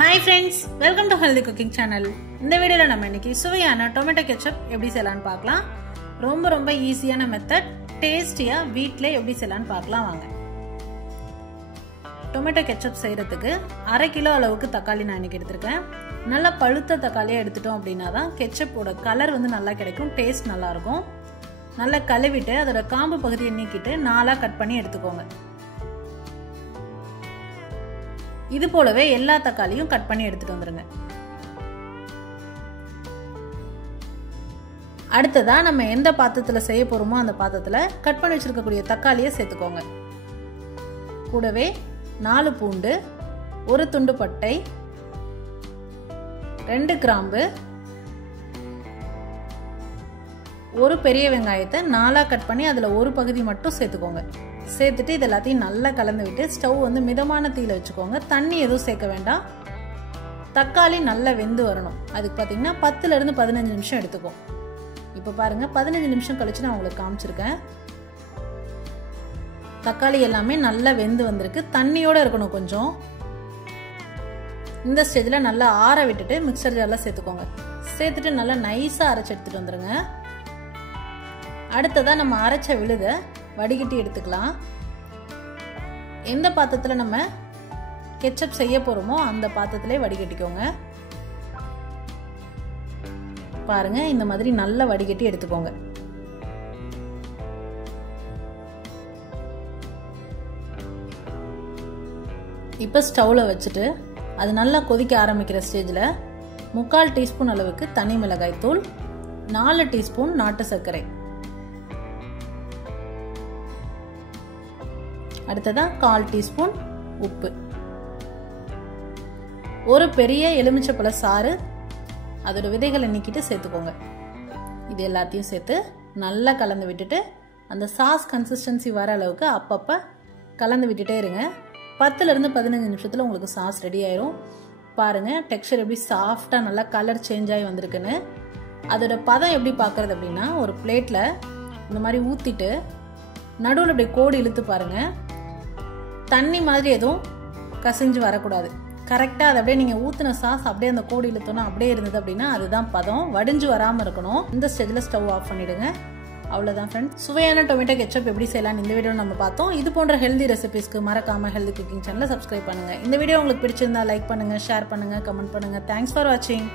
Hi friends, welcome to Healthy Cooking Channel. இந்த வீடியோல நம்ம இன்னைக்கு சுவையான டொமேட்டோ கெச்சப் எப்படி செய்யலாம்னு பார்க்கலாம். ரொம்ப ஈஸியான மெத்தட், டேஸ்டியா வீட்ல எப்படி செய்யலாம்னு பார்க்கலாம் வாங்க. டொமேட்டோ கெச்சப் செய்யறதுக்கு 1/2 கிலோ அளவுக்கு தக்காளி நான் இன்னைக்கு எடுத்துர்க்கேன். நல்ல பழுத்த தக்காளியை எடுத்துட்டோம் அப்படினா தான் கெச்சப்போட கலர் வந்து நல்லா கிடைக்கும், டேஸ்ட் நல்லா இருக்கும். நல்லா கழுவிட்டு அதோட காம்பு பகுதியை நீக்கிட்டு 4ஆ கட் பண்ணி எடுத்துக்கோங்க. இது போலவே எல்லா தக்காளியும் கட் பண்ணி எடுத்துட்டு வந்துருங்க. அடுத்ததா நம்ம எந்த பாத்திரத்துல செய்ய போறோமோ அந்த பாத்திரத்துல கட் பண்ணி வச்சிருக்கக்கூடிய தக்காளியை சேர்த்துக்கோங்க. கூடவே 4 பூண்டு, 1 துண்டு பட்டை, 2 கிராம்பு, 1 பெரிய வெங்காயத்தை 4ஆ கட் பண்ணி அதுல ஒரு பகுதி மட்டும் சேர்த்துக்கோங்க. சேர்த்துட்டு இது எல்லாத்தையும் நல்லா கலந்து விட்டு ஸ்டவ் வந்து மிதமான தீயில வச்சுக்கோங்க. தண்ணி எதுவும் சேர்க்க வேண்டாம். தக்காளி நல்லா வெந்து வரணும். அதுக்கு பார்த்தீங்கன்னா 10ல இருந்து 15 நிமிஷம் எடுத்துக்கும். இப்போ பாருங்க 15 நிமிஷம் கழிச்சு நான் உங்களுக்கு காமிச்சிருக்கேன். தக்காளி எல்லாமே நல்லா வெந்து வந்திருக்கு. தண்ணியோட இருக்கணும் கொஞ்சம். இந்த ஸ்டேஜ்ல நல்லா ஆற விட்டுட்டு மிக்சர் ஜார்ல சேர்த்துக்கோங்க. சேர்த்துட்டு நல்லா நைஸா அரைச்சு எடுத்துட்டு வந்துருங்க. அடுத்ததா நம்ம அரைச்ச விழுத வடிகட்டி எடுத்துக்கலாம். எந்த பாத்திரத்துல நம்ம கெச்சப் செய்ய போறோமோ அந்த பாத்திரத்திலே வடிகட்டிக்கோங்க. பாருங்க இந்த மாதிரி நல்லா வடிகட்டி எடுத்துக்கோங்க. இப்ப ஸ்டவ்ல வச்சுட்டு அது நல்லா கொதிக்க ஆரம்பிக்கிற ஸ்டேஜ்ல 3/4 டீஸ்பூன் அளவுக்கு தனி மிளகாய் தூள், 4 டீஸ்பூன் நாட்டு சர்க்கரை, அடுத்ததா 1/4 டீஸ்பூன் உப்பு, ஒரு பெரிய எலுமிச்சப்பழ சாறு அதோட விதைகளை நீக்கிட்டு சேர்த்துக்கோங்க. இது எல்லாத்தையும் சேர்த்து நல்லா கலந்து விட்டுட்டு அந்த சாஸ் கன்சிஸ்டன்சி வர அளவுக்கு அப்பப்ப கலந்து விட்டுட்டே இருங்க. 10ல இருந்து 15 நிமிஷத்துல உங்களுக்கு சாஸ் ரெடி ஆயிரும். பாருங்க டெக்ஸ்சர் எப்படி சாஃப்டா நல்லா கலர் சேஞ்ச் ஆகி வந்திருக்குன்னு. அதோட பதம் எப்படி பாக்குறது அப்படின்னா, ஒரு பிளேட்ல இந்த மாதிரி ஊத்திட்டு நடுவில் இப்படி கோடு இழுத்து பாருங்க. தண்ணி மாதிரி எதுவும் கசிஞ்சு வரக்கூடாது. கரெக்டா அதை அப்படியே நீங்க ஊத்துன சாஸ் அப்படியே அந்த கோடு இழுத்தோன்னா அப்படியே இருந்தது அப்படின்னா அதுதான் பதம். வடிஞ்சு வராம இருக்கணும். இந்த ஸ்டேஜ்ல ஸ்டவ் ஆஃப் பண்ணிடுங்க. அவ்வளவுதான் ஃப்ரெண்ட்ஸ், சுவையான டொமேட்டோ கெச்சப் எப்படி செய்யலாம் இந்த வீடியோ நம்ம பார்த்தோம். இது போன்ற ஹெல்தி ரெசிபிஸ்க்கு மறக்காம ஹெல்தி குக்கிங் சேனலை சப்ஸ்கிரைப் பண்ணுங்க. இந்த வீடியோ உங்களுக்கு பிடிச்சிருந்தா லைக் பண்ணுங்க, ஷேர் பண்ணுங்க, கமெண்ட் பண்ணுங்க. தேங்க்ஸ் ஃபார் வாட்சிங்.